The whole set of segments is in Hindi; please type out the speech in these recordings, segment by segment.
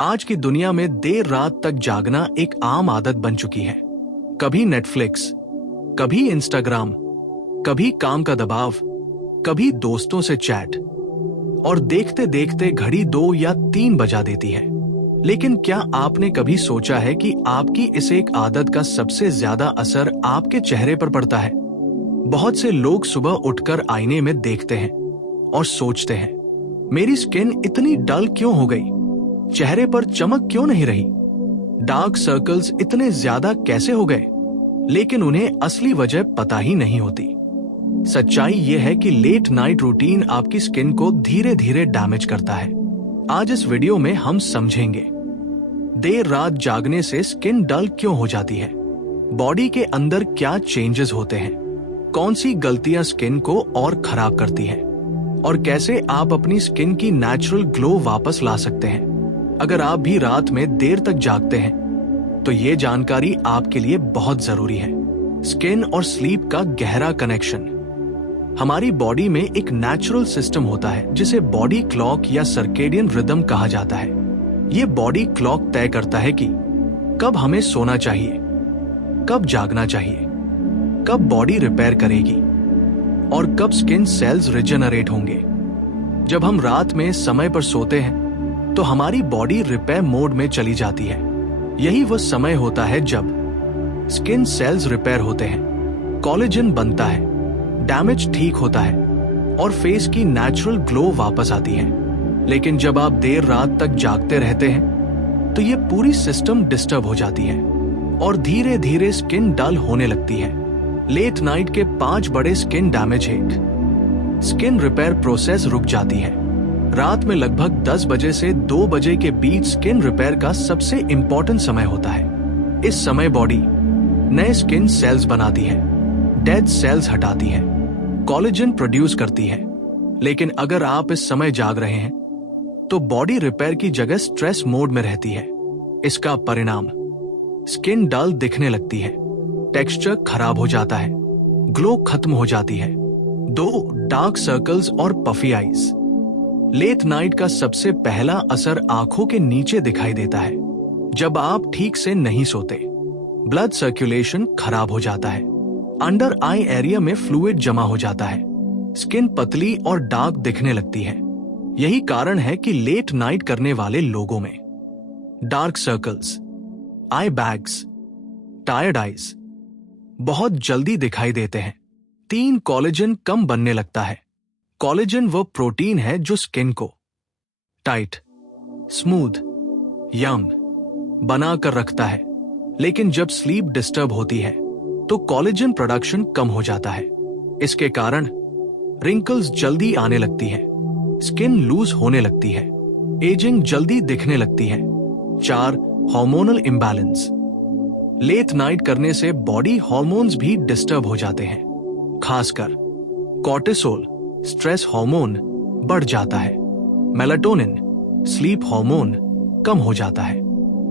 आज की दुनिया में देर रात तक जागना एक आम आदत बन चुकी है। कभी नेटफ्लिक्स, कभी इंस्टाग्राम, कभी काम का दबाव, कभी दोस्तों से चैट, और देखते देखते घड़ी 2 या 3 बजा देती है। लेकिन क्या आपने कभी सोचा है कि आपकी इस एक आदत का सबसे ज्यादा असर आपके चेहरे पर पड़ता है? बहुत से लोग सुबह उठकर आईने में देखते हैं और सोचते हैं, मेरी स्किन इतनी डल क्यों हो गई? चेहरे पर चमक क्यों नहीं रही? डार्क सर्कल्स इतने ज्यादा कैसे हो गए? लेकिन उन्हें असली वजह पता ही नहीं होती। सच्चाई यह है कि लेट नाइट रूटीन आपकी स्किन को धीरे धीरे डैमेज करता है। आज इस वीडियो में हम समझेंगे देर रात जागने से स्किन डल क्यों हो जाती है, बॉडी के अंदर क्या चेंजेस होते हैं, कौन सी गलतियां स्किन को और खराब करती हैं, और कैसे आप अपनी स्किन की नेचुरल ग्लो वापस ला सकते हैं। अगर आप भी रात में देर तक जागते हैं तो ये जानकारी आपके लिए बहुत जरूरी है। स्किन और स्लीप का गहरा कनेक्शन। हमारी बॉडी में एक नेचुरल सिस्टम होता है जिसे बॉडी क्लॉक या सर्केडियन रिदम कहा जाता है। ये बॉडी क्लॉक तय करता है कि कब हमें सोना चाहिए, कब जागना चाहिए, कब बॉडी रिपेयर करेगी और कब स्किन सेल्स रिजेनरेट होंगे। जब हम रात में समय पर सोते हैं तो हमारी बॉडी रिपेयर मोड में चली जाती है। यही वह समय होता है जब स्किन सेल्स रिपेयर होते हैं, कोलेजन बनता है, डैमेज ठीक होता है और फेस की नेचुरल ग्लो वापस आती है। लेकिन जब आप देर रात तक जागते रहते हैं तो ये पूरी सिस्टम डिस्टर्ब हो जाती है और धीरे धीरे स्किन डल होने लगती है। लेट नाइट के 5 बड़े स्किन डैमेज है। स्किन रिपेयर प्रोसेस रुक जाती है। रात में लगभग 10 बजे से 2 बजे के बीच स्किन रिपेयर का सबसे इंपॉर्टेंट समय होता है। इस समय बॉडी नए स्किन सेल्स बनाती है, डेड सेल्स हटाती है, कोलेजन प्रोड्यूस करती है। लेकिन अगर आप इस समय जाग रहे हैं तो बॉडी रिपेयर की जगह स्ट्रेस मोड में रहती है। इसका परिणाम स्किन डल दिखने लगती है, टेक्सचर खराब हो जाता है, ग्लो खत्म हो जाती है, 2 डार्क सर्कल्स और पफी आईज। लेट नाइट का सबसे पहला असर आंखों के नीचे दिखाई देता है। जब आप ठीक से नहीं सोते, ब्लड सर्कुलेशन खराब हो जाता है, अंडर आई एरिया में फ्लूइड जमा हो जाता है, स्किन पतली और डार्क दिखने लगती है। यही कारण है कि लेट नाइट करने वाले लोगों में डार्क सर्कल्स, आई बैग्स, टायर्ड आईज बहुत जल्दी दिखाई देते हैं। 3 कोलेजन कम बनने लगता है। कोलेजन वो प्रोटीन है जो स्किन को टाइट, स्मूथ, यंग बना कर रखता है। लेकिन जब स्लीप डिस्टर्ब होती है तो कोलेजन प्रोडक्शन कम हो जाता है। इसके कारण रिंकल्स जल्दी आने लगती है, स्किन लूज होने लगती है, एजिंग जल्दी दिखने लगती है। 4 हार्मोनल इम्बैलेंस। लेट नाइट करने से बॉडी हार्मोन्स भी डिस्टर्ब हो जाते हैं। खासकर कॉर्टिसोल, स्ट्रेस हार्मोन बढ़ जाता है। मेलाटोनिन, स्लीप हार्मोन कम हो जाता है।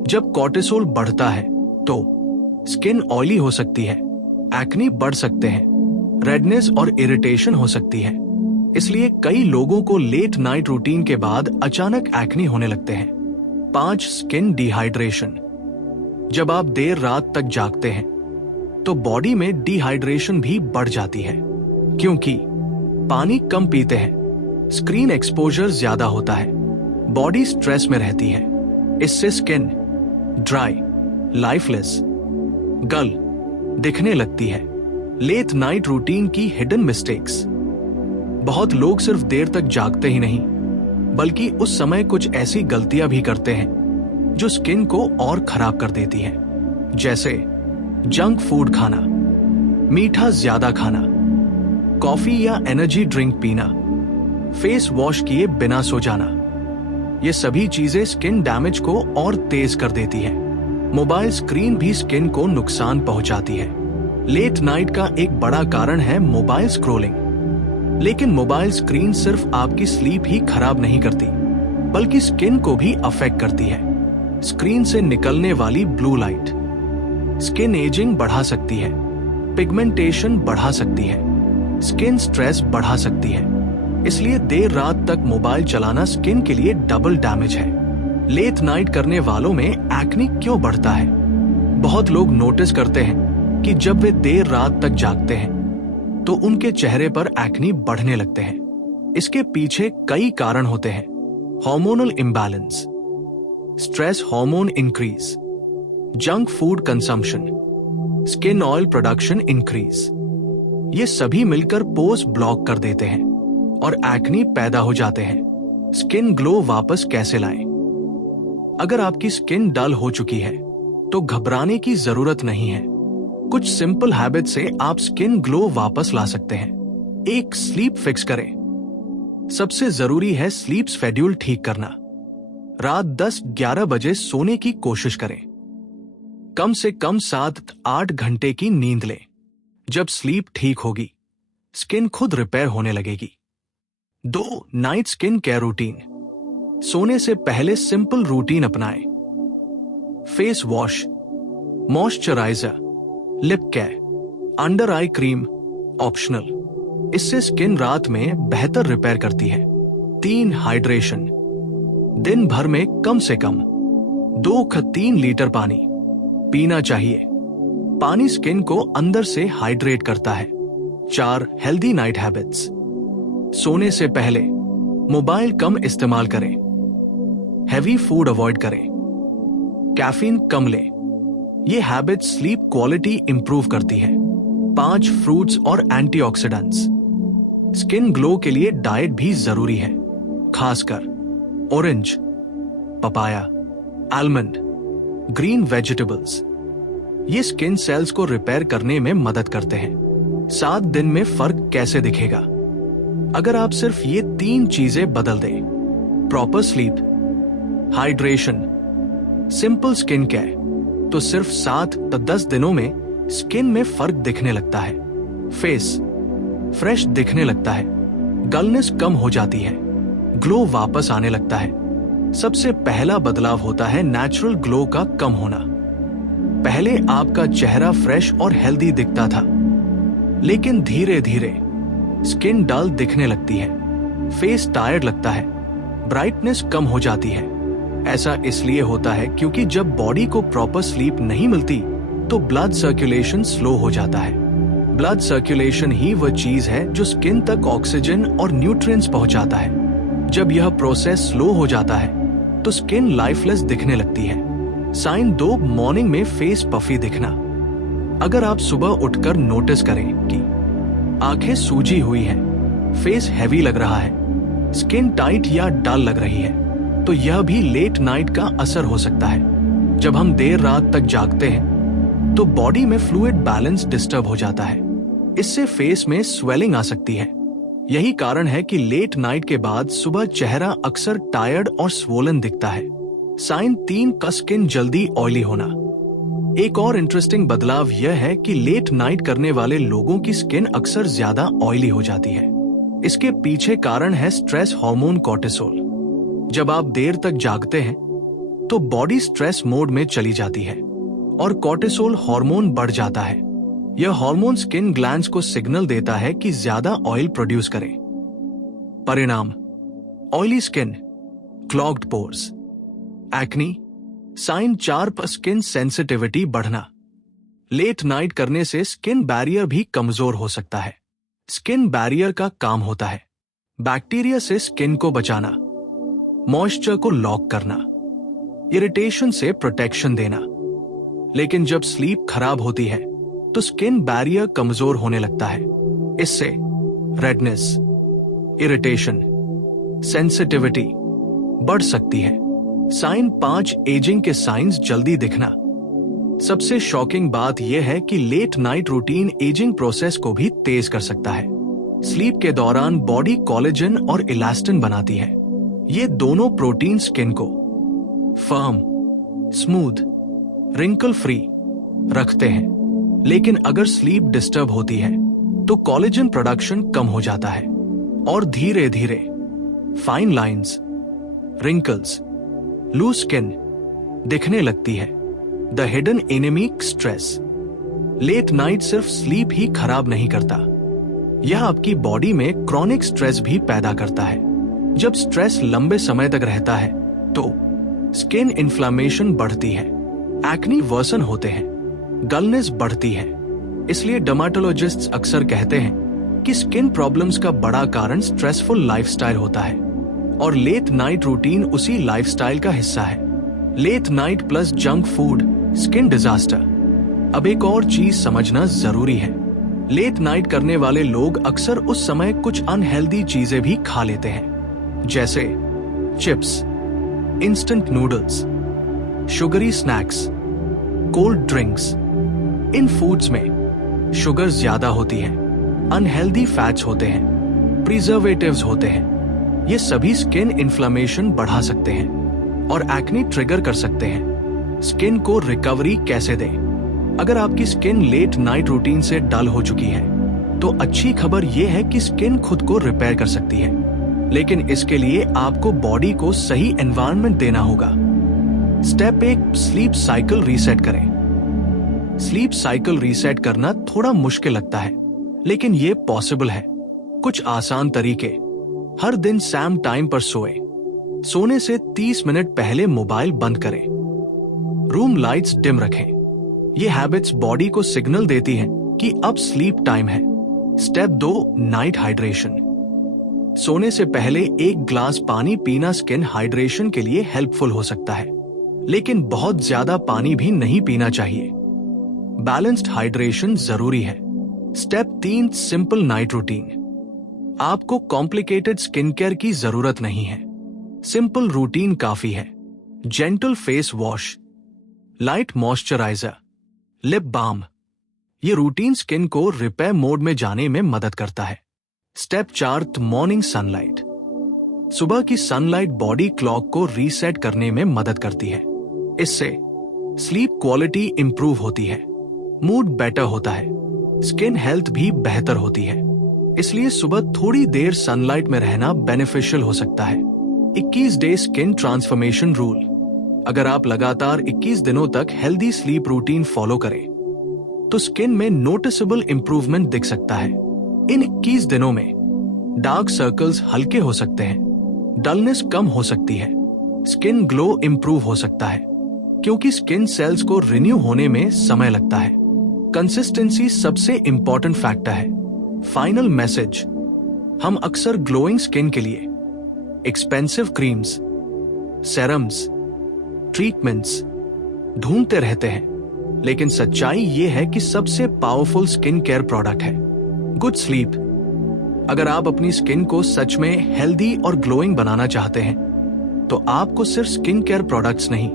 जब कॉर्टिसोल बढ़ता है तो स्किन ऑयली हो सकती है, एक्ने बढ़ सकते हैं, रेडनेस और इरिटेशन हो सकती है। इसलिए कई लोगों को लेट नाइट रूटीन के बाद अचानक एक्ने होने लगते हैं। 5 स्किन डिहाइड्रेशन। जब आप देर रात तक जागते हैं तो बॉडी में डिहाइड्रेशन भी बढ़ जाती है, क्योंकि पानी कम पीते हैं, स्क्रीन एक्सपोजर ज्यादा होता है, बॉडी स्ट्रेस में रहती है। इससे स्किन ड्राई, लाइफलेस, गल दिखने लगती है। लेट नाइट रूटीन की हिडन मिस्टेक्स। बहुत लोग सिर्फ देर तक जागते ही नहीं बल्कि उस समय कुछ ऐसी गलतियां भी करते हैं जो स्किन को और खराब कर देती हैं। जैसे जंक फूड खाना, मीठा ज्यादा खाना, कॉफी या एनर्जी ड्रिंक पीना, फेस वॉश किए बिना सो जाना। ये सभी चीजें स्किन डैमेज को और तेज कर देती है। मोबाइल स्क्रीन भी स्किन को नुकसान पहुंचाती है। लेट नाइट का एक बड़ा कारण है मोबाइल स्क्रोलिंग। लेकिन मोबाइल स्क्रीन सिर्फ आपकी स्लीप ही खराब नहीं करती बल्कि स्किन को भी अफेक्ट करती है। स्क्रीन से निकलने वाली ब्लू लाइट स्किन एजिंग बढ़ा सकती है, पिगमेंटेशन बढ़ा सकती है, स्किन स्ट्रेस बढ़ा सकती है। इसलिए देर रात तक मोबाइल चलाना स्किन के लिए डबल डैमेज है। लेट नाइट करने वालों में एक्ने क्यों बढ़ता है? बहुत लोग नोटिस करते हैं कि जब वे देर रात तक जागते हैं तो उनके चेहरे पर एक्ने बढ़ने लगते हैं। इसके पीछे कई कारण होते हैं। Hormonal imbalance, stress hormone increase, junk food consumption, skin oil production increase. ये सभी मिलकर पोर्स ब्लॉक कर देते हैं और एक्ने पैदा हो जाते हैं। स्किन ग्लो वापस कैसे लाएं? अगर आपकी स्किन डल हो चुकी है तो घबराने की जरूरत नहीं है। कुछ सिंपल हैबिट से आप स्किन ग्लो वापस ला सकते हैं। एक, स्लीप फिक्स करें। सबसे जरूरी है स्लीप शेड्यूल ठीक करना। रात 10-11 बजे सोने की कोशिश करें। कम से कम 7-8 घंटे की नींद लें। जब स्लीप ठीक होगी, स्किन खुद रिपेयर होने लगेगी। 2, नाइट स्किन केयर रूटीन। सोने से पहले सिंपल रूटीन अपनाएं। Face wash, moisturiser, lip care, under eye cream optional. इससे स्किन रात में बेहतर रिपेयर करती है। 3, हाइड्रेशन। दिन भर में कम से कम 2-3 लीटर पानी पीना चाहिए। पानी स्किन को अंदर से हाइड्रेट करता है। 4, हेल्दी नाइट हैबिट्स। सोने से पहले मोबाइल कम इस्तेमाल करें। हैवी फूड अवॉइड करें। कैफीन कम लें। ये हैबिट स्लीप क्वालिटी इंप्रूव करती है। 5, फ्रूट्स और एंटीऑक्सीडेंट्स। स्किन ग्लो के लिए डाइट भी जरूरी है, खासकर orange, papaya, almond, green vegetables. ये स्किन सेल्स को रिपेयर करने में मदद करते हैं। 7 दिन में फर्क कैसे दिखेगा? अगर आप सिर्फ ये 3 चीजें बदल दें, proper sleep, hydration, simple skin care, तो सिर्फ 7-10 दिनों में स्किन में फर्क दिखने लगता है। फेस फ्रेश दिखने लगता है, डलनेस कम हो जाती है, ग्लो वापस आने लगता है। सबसे पहला बदलाव होता है नेचुरल ग्लो का कम होना। पहले आपका चेहरा फ्रेश और हेल्दी दिखता था, लेकिन धीरे धीरे स्किन डल दिखने लगती है, फेस टायर्ड लगता है, ब्राइटनेस कम हो जाती है। ऐसा इसलिए होता है क्योंकि जब बॉडी को प्रॉपर स्लीप नहीं मिलती तो ब्लड सर्कुलेशन स्लो हो जाता है। ब्लड सर्कुलेशन ही वह चीज है जो स्किन तक ऑक्सीजन और न्यूट्रिएंट्स पहुंचाता है। जब यह प्रोसेस स्लो हो जाता है तो स्किन लाइफलेस दिखने लगती है। साइन 2, मॉर्निंग में फेस पफी दिखना। अगर आप सुबह उठकर नोटिस करें कि आंखें सूजी हुई है, फेस हैवी लग रहा है, स्किन टाइट या डल लग रही है, तो यह भी लेट नाइट का असर हो सकता है। जब हम देर रात तक जागते हैं तो बॉडी में फ्लूइड बैलेंस डिस्टर्ब हो जाता है। इससे फेस में स्वेलिंग आ सकती है। यही कारण है कि लेट नाइट के बाद सुबह चेहरा अक्सर टायर्ड और स्वोलन दिखता है। साइन 3 का स्किन जल्दी ऑयली होना। एक और इंटरेस्टिंग बदलाव यह है कि लेट नाइट करने वाले लोगों की स्किन अक्सर ज्यादा ऑयली हो जाती है। इसके पीछे कारण है स्ट्रेस हार्मोन कॉर्टिसोल। जब आप देर तक जागते हैं तो बॉडी स्ट्रेस मोड में चली जाती है और कॉर्टिसोल हार्मोन बढ़ जाता है। यह हार्मोन स्किन ग्लैंड्स को सिग्नल देता है कि ज्यादा ऑयल प्रोड्यूस करें। परिणाम, oily skin, clogged pores, acne. Sign 4 पर स्किन सेंसिटिविटी बढ़ना। लेट नाइट करने से स्किन बैरियर भी कमजोर हो सकता है। स्किन बैरियर का काम होता है बैक्टीरिया से स्किन को बचाना, मॉइस्चर को लॉक करना, इरिटेशन से प्रोटेक्शन देना। लेकिन जब स्लीप खराब होती है तो स्किन बैरियर कमजोर होने लगता है। इससे रेडनेस, इरिटेशन, सेंसिटिविटी बढ़ सकती है। साइन 5, एजिंग के साइंस जल्दी दिखना। सबसे शॉकिंग बात यह है कि late night routine aging process को भी तेज कर सकता है। स्लीप के दौरान बॉडी कोलेजन और इलास्टिन बनाती है। ये दोनों प्रोटीन स्किन को फर्म, स्मूथ, रिंकल फ्री रखते हैं। लेकिन अगर स्लीप डिस्टर्ब होती है तो कोलेजन प्रोडक्शन कम हो जाता है और धीरे धीरे fine lines, wrinkles, loose skin दिखने लगती है। The hidden enemy, stress. Late night सिर्फ स्लीप ही खराब नहीं करता, यह आपकी बॉडी में क्रॉनिक स्ट्रेस भी पैदा करता है। जब स्ट्रेस लंबे समय तक रहता है तो स्किन इन्फ्लामेशन बढ़ती है, एक्नी वर्सन होते हैं, डलनेस बढ़ती है। इसलिए डर्मेटोलॉजिस्ट्स अक्सर कहते हैं कि स्किन प्रॉब्लम्स का बड़ा कारण स्ट्रेसफुल लाइफस्टाइल होता है और लेट नाइट रूटीन उसी लाइफस्टाइल का हिस्सा है। Late night plus junk food, skin disaster. अब एक और चीज समझना जरूरी है, लेट नाइट करने वाले लोग अक्सर उस समय कुछ अनहेल्दी चीजें भी खा लेते हैं, जैसे chips, instant noodles, sugary snacks, cold drinks. इन फूड्स में शुगर ज्यादा होती है, अनहेल्दी फैट्स होते हैं, प्रिजर्वेटिव्स होते हैं। ये सभी स्किन इन्फ्लेमेशन बढ़ा सकते हैं और एक्ने ट्रिगर कर सकते हैं। स्किन को रिकवरी कैसे दें? अगर आपकी स्किन लेट नाइट रूटीन से डल हो चुकी है तो अच्छी खबर यह है कि स्किन खुद को रिपेयर कर सकती है, लेकिन इसके लिए आपको बॉडी को सही एनवायरनमेंट देना होगा। स्टेप 1, स्लीप साइकिल रीसेट करें। स्लीप साइकिल रीसेट करना थोड़ा मुश्किल लगता है, लेकिन ये पॉसिबल है। कुछ आसान तरीके। हर दिन सैम टाइम पर सोए। सोने से 30 मिनट पहले मोबाइल बंद करें। रूम लाइट्स डिम रखें। ये हैबिट्स बॉडी को सिग्नल देती हैं कि अब स्लीप टाइम है। Step 2, night hydration. सोने से पहले 1 ग्लास पानी पीना स्किन हाइड्रेशन के लिए हेल्पफुल हो सकता है, लेकिन बहुत ज्यादा पानी भी नहीं पीना चाहिए। बैलेंस्ड हाइड्रेशन जरूरी है। Step 3, simple night routine. आपको कॉम्प्लिकेटेड स्किन केयर की जरूरत नहीं है, सिंपल रूटीन काफी है। Gentle face wash, light moisturiser, lip balm. ये रूटीन स्किन को रिपेयर मोड में जाने में मदद करता है। Step 4, morning sunlight. सुबह की सनलाइट बॉडी क्लॉक को रीसेट करने में मदद करती है। इससे स्लीप क्वालिटी इंप्रूव होती है, मूड बेटर होता है, स्किन हेल्थ भी बेहतर होती है। इसलिए सुबह थोड़ी देर सनलाइट में रहना बेनिफिशियल हो सकता है। 21 डे स्किन ट्रांसफॉर्मेशन रूल। अगर आप लगातार 21 दिनों तक हेल्दी स्लीप रूटीन फॉलो करें तो स्किन में नोटिसेबल इंप्रूवमेंट दिख सकता है। इन 21 दिनों में डार्क सर्कल्स हल्के हो सकते हैं, डलनेस कम हो सकती है, स्किन ग्लो इंप्रूव हो सकता है, क्योंकि स्किन सेल्स को रिन्यू होने में समय लगता है। कंसिस्टेंसी सबसे इंपॉर्टेंट फैक्टर है। फाइनल मैसेज, हम अक्सर ग्लोइंग स्किन के लिए एक्सपेंसिव क्रीम्स, सेरम्स, ट्रीटमेंट्स ढूंढते रहते हैं, लेकिन सच्चाई ये है कि सबसे पावरफुल स्किन केयर प्रोडक्ट है गुड स्लीप। अगर आप अपनी स्किन को सच में हेल्दी और ग्लोइंग बनाना चाहते हैं तो आपको सिर्फ स्किन केयर प्रोडक्ट्स नहीं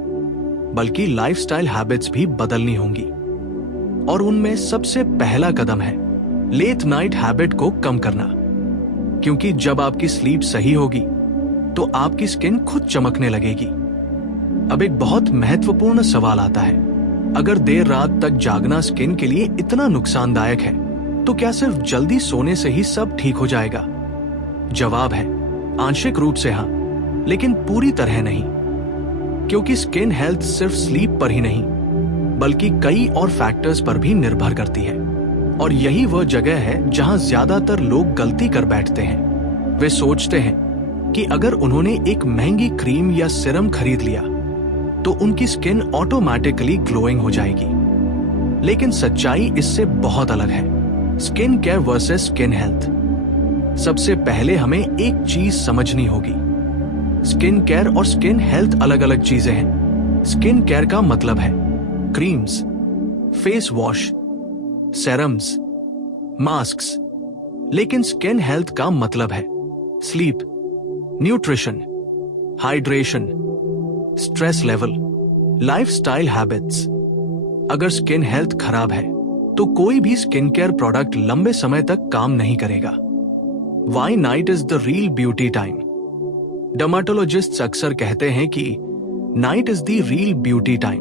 बल्कि लाइफस्टाइल हैबिट्स भी बदलनी होंगी, और उनमें सबसे पहला कदम है लेट नाइट हैबिट को कम करना। क्योंकि जब आपकी स्लीप सही होगी तो आपकी स्किन खुद चमकने लगेगी। अब एक बहुत महत्वपूर्ण सवाल आता है, अगर देर रात तक जागना स्किन के लिए इतना नुकसानदायक है तो क्या सिर्फ जल्दी सोने से ही सब ठीक हो जाएगा? जवाब है आंशिक रूप से हाँ, लेकिन पूरी तरह नहीं। क्योंकि स्किन हेल्थ सिर्फ स्लीप पर ही नहीं बल्कि कई और फैक्टर्स पर भी निर्भर करती है, और यही वह जगह है जहां ज्यादातर लोग गलती कर बैठते हैं। वे सोचते हैं कि अगर उन्होंने एक महंगी क्रीम या सिरम खरीद लिया तो उनकी स्किन ऑटोमेटिकली ग्लोइंग हो जाएगी, लेकिन सच्चाई इससे बहुत अलग है। Skin care versus skin health. सबसे पहले हमें एक चीज समझनी होगी, स्किन केयर और स्किन हेल्थ अलग अलग चीजें हैं। स्किन केयर का मतलब है creams, face wash, serums, masks, लेकिन स्किन हेल्थ का मतलब है sleep, nutrition, hydration, stress level, lifestyle habits. अगर स्किन हेल्थ खराब है तो कोई भी स्किन केयर प्रोडक्ट लंबे समय तक काम नहीं करेगा। Why night is the real beauty time? Dermatologists अक्सर कहते हैं कि night is the real beauty time,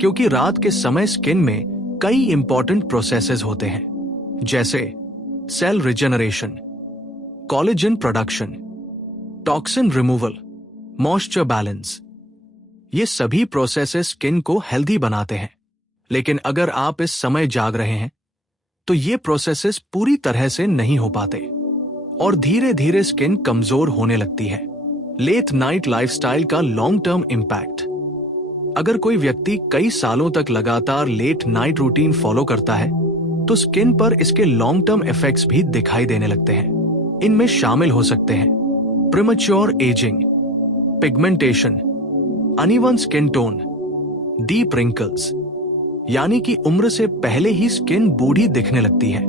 क्योंकि रात के समय स्किन में कई इंपॉर्टेंट प्रोसेसेस होते हैं, जैसे cell regeneration, collagen production, toxin removal, moisture balance. ये सभी प्रोसेसेस स्किन को हेल्दी बनाते हैं, लेकिन अगर आप इस समय जाग रहे हैं तो ये प्रोसेसेस पूरी तरह से नहीं हो पाते और धीरे धीरे स्किन कमजोर होने लगती है। लेट नाइट लाइफस्टाइल का लॉन्ग टर्म इम्पैक्ट। अगर कोई व्यक्ति कई सालों तक लगातार लेट नाइट रूटीन फॉलो करता है तो स्किन पर इसके लॉन्ग टर्म इफेक्ट्स भी दिखाई देने लगते हैं। इनमें शामिल हो सकते हैं premature ageing, pigmentation, uneven skin tone, deep wrinkles, यानी कि उम्र से पहले ही स्किन बूढ़ी दिखने लगती है।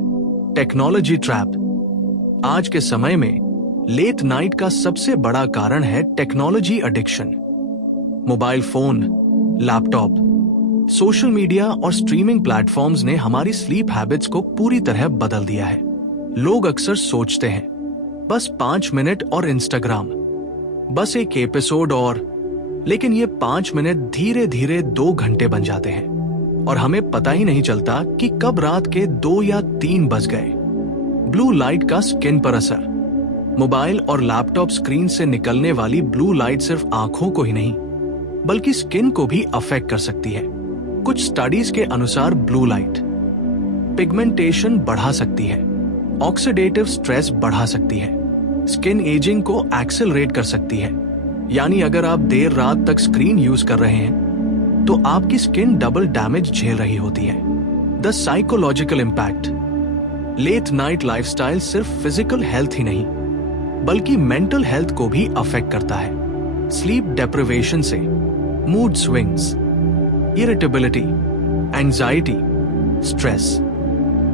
Technology trap. आज के समय में लेट नाइट का सबसे बड़ा कारण है technology addiction. Mobile phone, laptop, social media और स्ट्रीमिंग प्लेटफॉर्म्स ने हमारी स्लीप हैबिट्स को पूरी तरह बदल दिया है। लोग अक्सर सोचते हैं बस 5 मिनट और इंस्टाग्राम, बस एक एपिसोड और, लेकिन ये 5 मिनट धीरे धीरे 2 घंटे बन जाते हैं और हमें पता ही नहीं चलता कि कब रात के 2 या 3 बज गए। ब्लू लाइट का स्किन पर असर। मोबाइल और लैपटॉप स्क्रीन से निकलने वाली ब्लू लाइट सिर्फ आंखों को ही नहीं बल्कि स्किन को भी अफेक्ट कर सकती है। कुछ स्टडीज के अनुसार ब्लू लाइट पिगमेंटेशन बढ़ा सकती है, ऑक्सीडेटिव स्ट्रेस बढ़ा सकती है, स्किन एजिंग को एक्सेलरेट कर सकती है। यानी अगर आप देर रात तक स्क्रीन यूज कर रहे हैं तो आपकी स्किन डबल डैमेज झेल रही होती है। The psychological impact. Late night lifestyle सिर्फ फिजिकल हेल्थ ही नहीं बल्कि मेंटल हेल्थ को भी अफेक्ट करता है। स्लीप डेप्रिवेशन से mood swings, irritability, anxiety, stress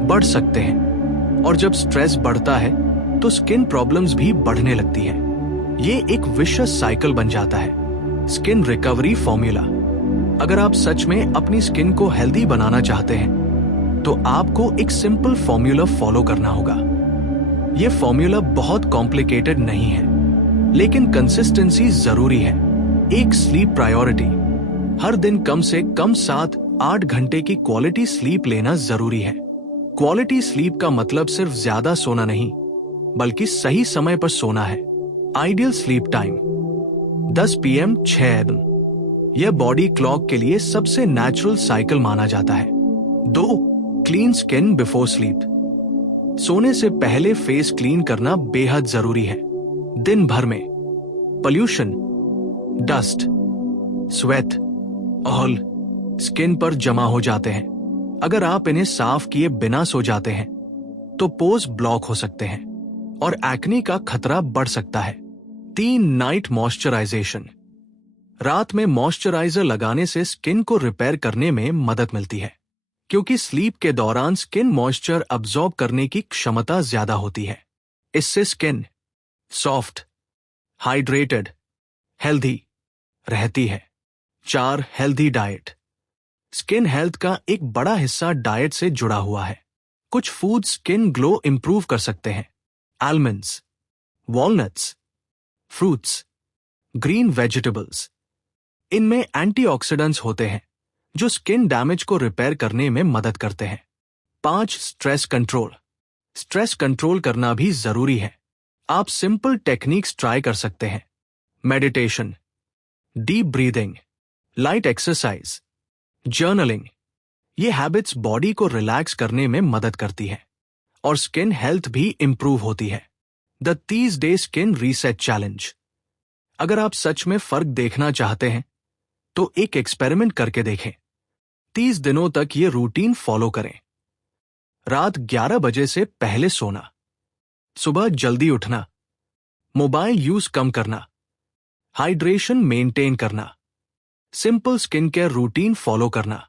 बढ़ सकते हैं और जब स्ट्रेस बढ़ता है तो स्किन प्रॉब्लम्स भी बढ़ने लगती है। ये एक विशियस साइकिल बन जाता है। Skin recovery formula. अगर आप सच में अपनी स्किन को हेल्दी बनाना चाहते हैं तो आपको एक सिंपल फॉर्मूला फॉलो करना होगा। ये फॉर्मूला बहुत कॉम्प्लिकेटेड नहीं है लेकिन कंसिस्टेंसी जरूरी है। एक स्लीप प्रायोरिटी। हर दिन कम से कम 7-8 घंटे की क्वालिटी स्लीप लेना जरूरी है। क्वालिटी स्लीप का मतलब सिर्फ ज्यादा सोना नहीं बल्कि सही समय पर सोना है। Ideal sleep time 10 PM 6 AM। यह बॉडी क्लॉक के लिए सबसे नेचुरल साइकिल माना जाता है। 2. Clean skin before sleep. सोने से पहले फेस क्लीन करना बेहद जरूरी है। दिन भर में pollution, dust, sweat, oil skin पर जमा हो जाते हैं। अगर आप इन्हें साफ किए बिना सो जाते हैं तो पोर्स ब्लॉक हो सकते हैं और एक्ने का खतरा बढ़ सकता है। 3. Night moisturisation. रात में मॉइस्चराइजर लगाने से स्किन को रिपेयर करने में मदद मिलती है क्योंकि स्लीप के दौरान स्किन मॉइस्चर अब्सॉर्ब करने की क्षमता ज्यादा होती है। इससे स्किन सॉफ्ट, हाइड्रेटेड, हेल्दी रहती है। 4. Healthy diet. स्किन हेल्थ का एक बड़ा हिस्सा डाइट से जुड़ा हुआ है। कुछ फूड स्किन ग्लो इंप्रूव कर सकते हैं। Almonds, walnuts, fruits, green vegetables. इनमें एंटीऑक्सीडेंट्स होते हैं जो स्किन डैमेज को रिपेयर करने में मदद करते हैं। 5. Stress control. स्ट्रेस कंट्रोल करना भी जरूरी है। आप सिंपल टेक्निक्स ट्राई कर सकते हैं। Meditation, deep breathing, light exercise, journaling. ये हैबिट्स बॉडी को रिलैक्स करने में मदद करती है और स्किन हेल्थ भी इंप्रूव होती है। The 30 day skin reset challenge. अगर आप सच में फर्क देखना चाहते हैं तो एक एक्सपेरिमेंट करके देखें। 30 दिनों तक ये रूटीन फॉलो करें। रात 11 बजे से पहले सोना, सुबह जल्दी उठना, मोबाइल यूज कम करना, हाइड्रेशन मेंटेन करना, simple skin care routine follow करना।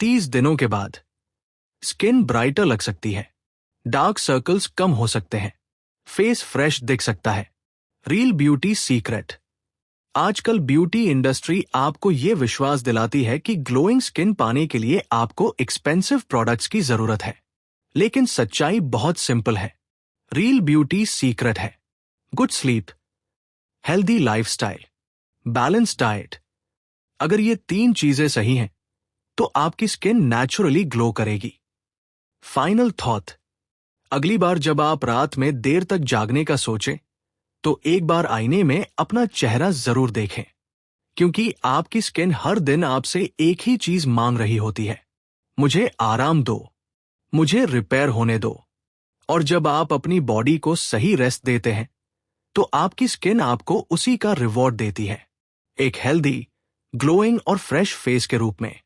30 दिनों के बाद स्किन ब्राइटर लग सकती है, डार्क सर्कल्स कम हो सकते हैं, फेस फ्रेश दिख सकता है। Real beauty secret. आजकल ब्यूटी इंडस्ट्री आपको यह विश्वास दिलाती है कि ग्लोइंग स्किन पाने के लिए आपको एक्सपेंसिव प्रोडक्ट्स की जरूरत है, लेकिन सच्चाई बहुत सिंपल है। रियल ब्यूटी सीक्रेट है good sleep, healthy lifestyle, balance diet. अगर ये 3 चीजें सही हैं तो आपकी स्किन नेचुरली ग्लो करेगी। Final thought. अगली बार जब आप रात में देर तक जागने का सोचें तो एक बार आईने में अपना चेहरा जरूर देखें क्योंकि आपकी स्किन हर दिन आपसे एक ही चीज मांग रही होती है, मुझे आराम दो, मुझे रिपेयर होने दो। और जब आप अपनी बॉडी को सही रेस्ट देते हैं तो आपकी स्किन आपको उसी का रिवॉर्ड देती है, एक हेल्दी, ग्लोइंग और फ्रेश फेस के रूप में।